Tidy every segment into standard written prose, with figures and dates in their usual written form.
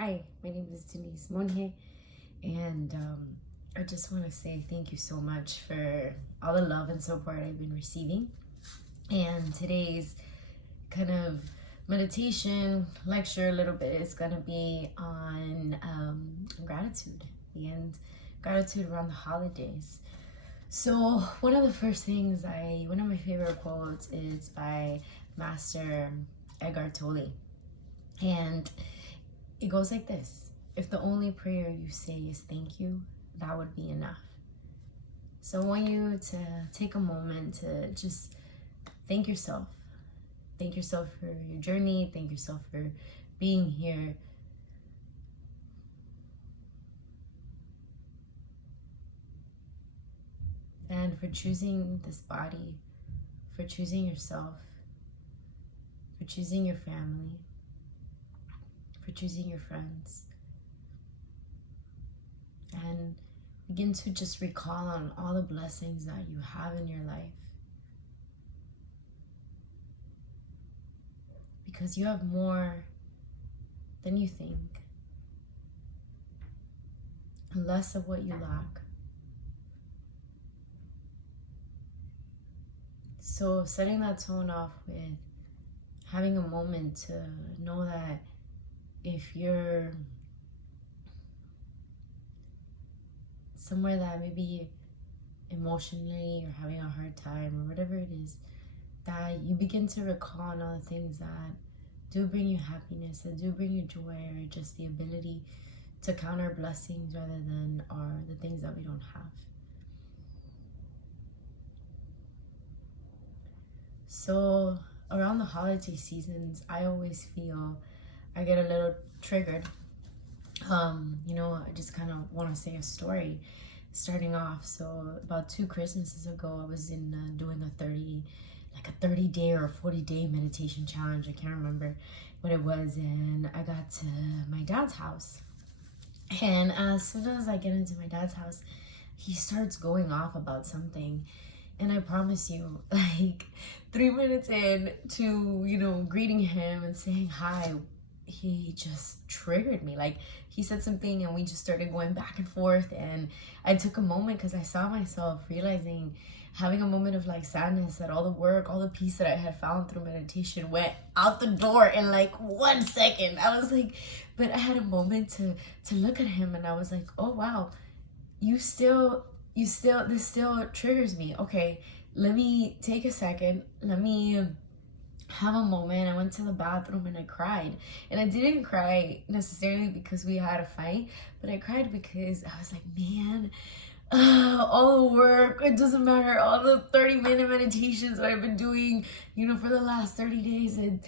Hi, my name is Denise Monge, and I just want to say thank you so much for all the love and support I've been receiving. And today's kind of meditation lecture, a little bit, is going to be on gratitude and gratitude around the holidays. So, one of my favorite quotes is by Master Eckhart Tolle. And it goes like this: if the only prayer you say is thank you, that would be enough. So I want you to take a moment to just thank yourself. Thank yourself for your journey. Thank yourself for being here. And for choosing this body, for choosing yourself, for choosing your family, for choosing your friends. And begin to just recall on all the blessings that you have in your life. Because you have more than you think, and less of what you lack. So setting that tone off with having a moment to know that if you're somewhere that maybe emotionally you're having a hard time or whatever it is, that you begin to recall on all the things that do bring you happiness, that do bring you joy, or just the ability to count our blessings rather than the things that we don't have. So around the holiday seasons, I always feel I get a little triggered. I just kind of want to say a story starting off. So about 2 Christmases ago, I was doing a 30-day or a 40-day meditation challenge. I can't remember what it was. And I got to my dad's house. And as soon as I get into my dad's house, he starts going off about something. And I promise you, 3 minutes in to, greeting him and saying hi, he just triggered me. He said something and we just started going back and forth. And I took a moment because I saw myself realizing, having a moment of sadness that all the work, all the peace that I had found through meditation went out the door in 1 second. I was but I had a moment to look at him, and I was like, oh wow, this still triggers me. Okay, let me take a second. Let me have a moment. I went to the bathroom and I cried. And I didn't cry necessarily because we had a fight, but I cried because I was like, man, all the work, it doesn't matter, all the 30-minute meditations that I've been doing, for the last 30 days, and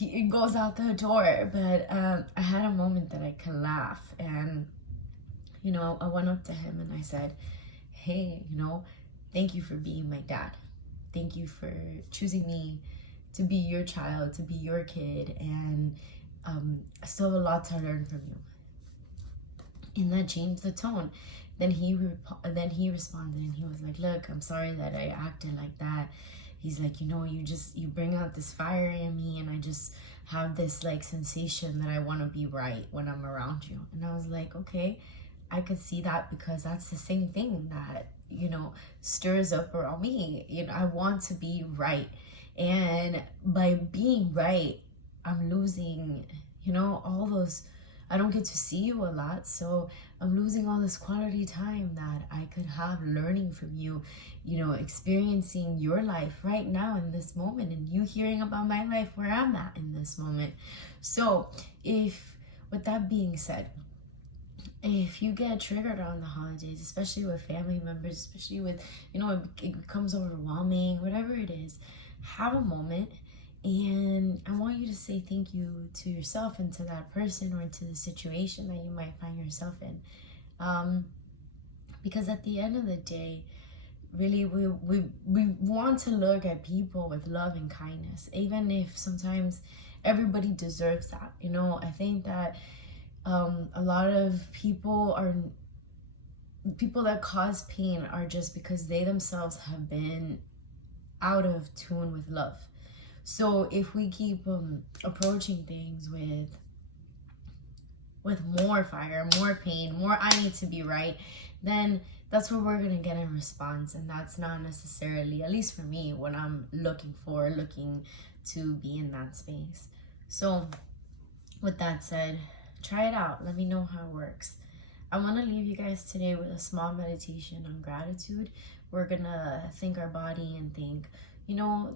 it goes out the door. But I had a moment that I can laugh. And, I went up to him and I said, hey, thank you for being my dad. Thank you for choosing me to be your child, to be your kid, and I still have a lot to learn from you. And that changed the tone. Then he responded and he was like, look, I'm sorry that I acted like that. He's like, you bring out this fire in me, and I just have this sensation that I want to be right when I'm around you. And I was like, okay, I could see that, because that's the same thing that, stirs up around me. I want to be right. And by being right, I'm losing, all those, I don't get to see you a lot. So I'm losing all this quality time that I could have learning from you, experiencing your life right now in this moment, and you hearing about my life where I'm at in this moment. So with that being said, if you get triggered on the holidays, especially with family members, especially with, it becomes overwhelming, whatever it is, have a moment. And I want you to say thank you to yourself and to that person or to the situation that you might find yourself in. Because at the end of the day, really, we want to look at people with love and kindness, even if sometimes everybody deserves that. I think that a lot of people that cause pain are just because they themselves have been out of tune with love. So if we keep approaching things with with more fire, more pain, more I need to be right, then that's what we're gonna get in response. And that's not necessarily, at least for me, what I'm looking to be in that space. So with that said, try it out. Let me know how it works. I want to leave you guys today with a small meditation on gratitude. We're gonna thank our body and think,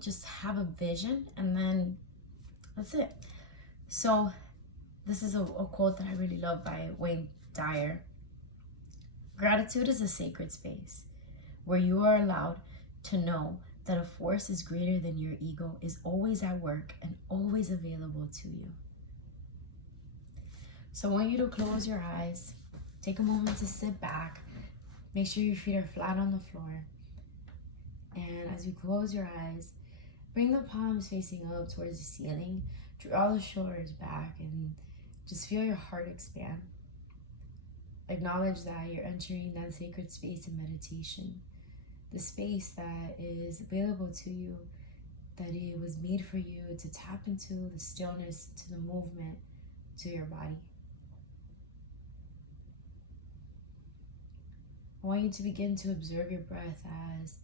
just have a vision, and then that's it. So this is a quote that I really love by Wayne Dyer. Gratitude is a sacred space where you are allowed to know that a force is greater than your ego, is always at work and always available to you. So I want you to close your eyes, take a moment to sit back, make sure your feet are flat on the floor. And as you close your eyes, bring the palms facing up towards the ceiling, draw the shoulders back, and just feel your heart expand. Acknowledge that you're entering that sacred space in meditation, the space that is available to you, that it was made for you to tap into the stillness, to the movement, to your body. I want you to begin to observe your breath as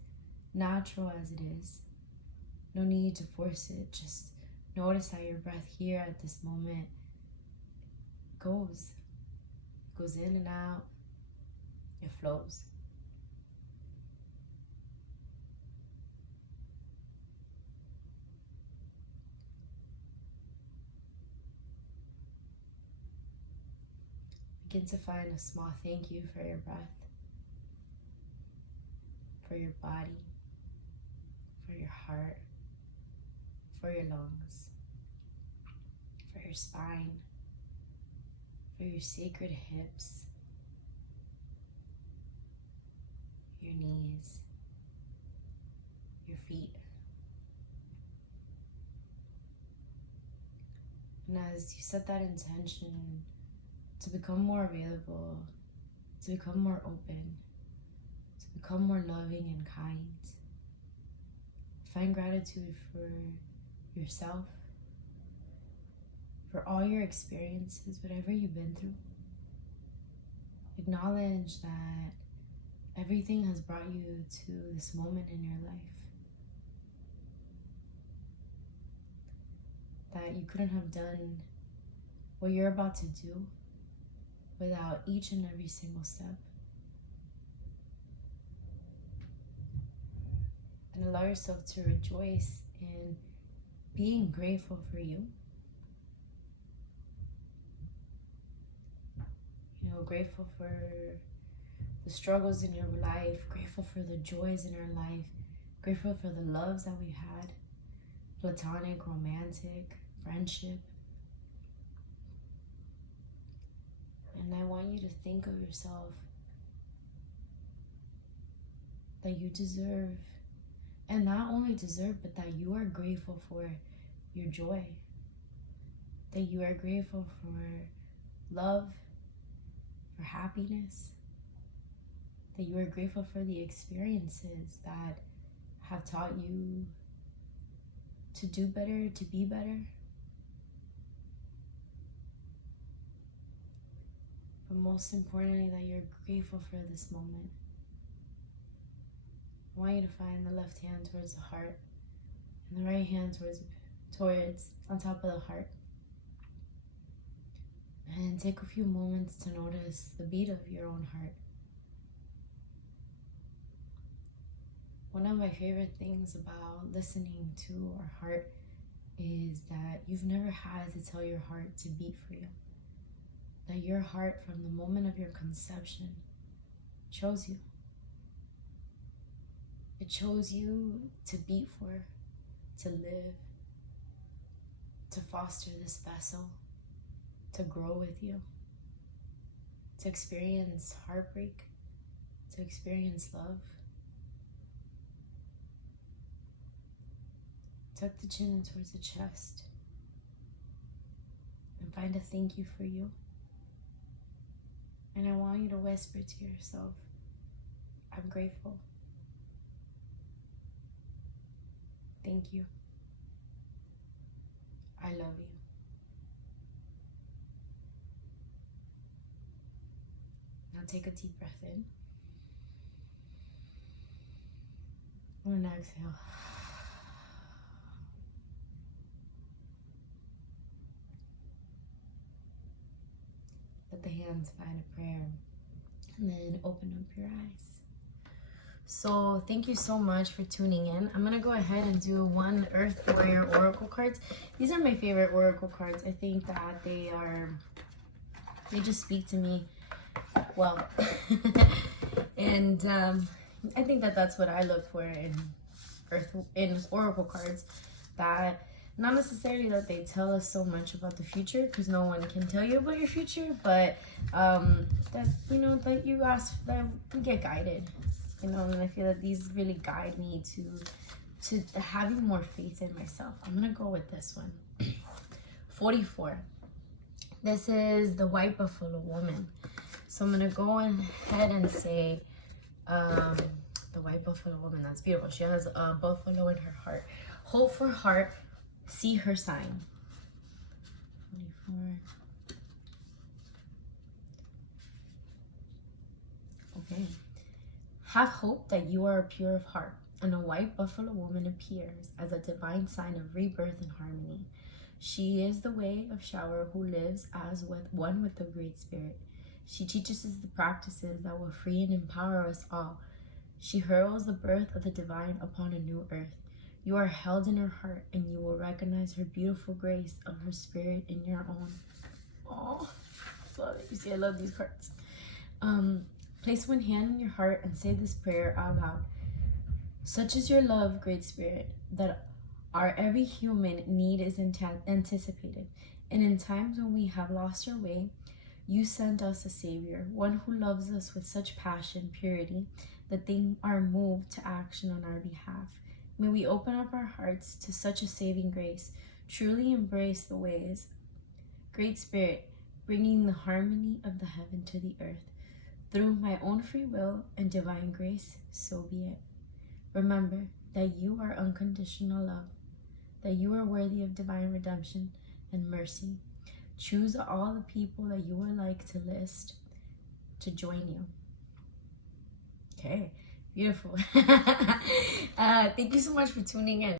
natural as it is. No need to force it. Just notice how your breath here at this moment goes in and out. It flows. Begin to find a small thank you for your breath, for your body, for your heart, for your lungs, for your spine, for your sacred hips, your knees, your feet. And as you set that intention to become more available, to become more open, to become more loving and kind, find gratitude for yourself, for all your experiences, whatever you've been through. Acknowledge that everything has brought you to this moment in your life, that you couldn't have done what you're about to do without each and every single step. And allow yourself to rejoice in being grateful for you. Grateful for the struggles in your life, grateful for the joys in our life, grateful for the loves that we've had, platonic, romantic, friendship. And I want you to think of yourself that you deserve, and not only deserve, but that you are grateful for your joy, that you are grateful for love, for happiness, that you are grateful for the experiences that have taught you to do better, to be better. But most importantly, that you're grateful for this moment. I want you to find the left hand towards the heart and the right hand towards on top of the heart. And take a few moments to notice the beat of your own heart. One of my favorite things about listening to our heart is that you've never had to tell your heart to beat for you. That your heart, from the moment of your conception, chose you. It chose you to beat for, to live, to foster this vessel, to grow with you, to experience heartbreak, to experience love. Tuck the chin in towards the chest and find a thank you for you. And I want you to whisper to yourself, I'm grateful. Thank you. I love you. Now take a deep breath in. And exhale. Let the hands find a prayer. And then open up your eyes. So thank you so much for tuning in. I'm gonna go ahead and do one Earth Warrior Oracle cards. These are my favorite Oracle cards. I think that they just speak to me well. And I think that that's what I look for in Oracle cards. That not necessarily that they tell us so much about the future, because no one can tell you about your future, but that that you ask, that you get guided, and I feel that these really guide me to having more faith in myself. I'm gonna go with this one. 44. This is the White Buffalo Woman. So I'm gonna go ahead and say the White Buffalo Woman. That's beautiful. She has a buffalo in her heart. Hope for heart. See her sign. 44. Okay. Have hope that you are pure of heart, and a white buffalo woman appears as a divine sign of rebirth and harmony. She is the way of shower who lives as one with the Great Spirit. She teaches us the practices that will free and empower us all. She heralds the birth of the divine upon a new earth. You are held in her heart, and you will recognize her beautiful grace of her spirit in your own. Oh, love it. You see, I love these cards. Place one hand on your heart and say this prayer out loud. Such is your love, Great Spirit, that our every human need is anticipated. And in times when we have lost our way, you send us a Savior, one who loves us with such passion, purity, that they are moved to action on our behalf. May we open up our hearts to such a saving grace, truly embrace the ways. Great Spirit, bringing the harmony of the heaven to the earth. Through my own free will and divine grace, so be it. Remember that you are unconditional love, that you are worthy of divine redemption and mercy. Choose all the people that you would like to list to join you. Okay, beautiful. Thank you so much for tuning in.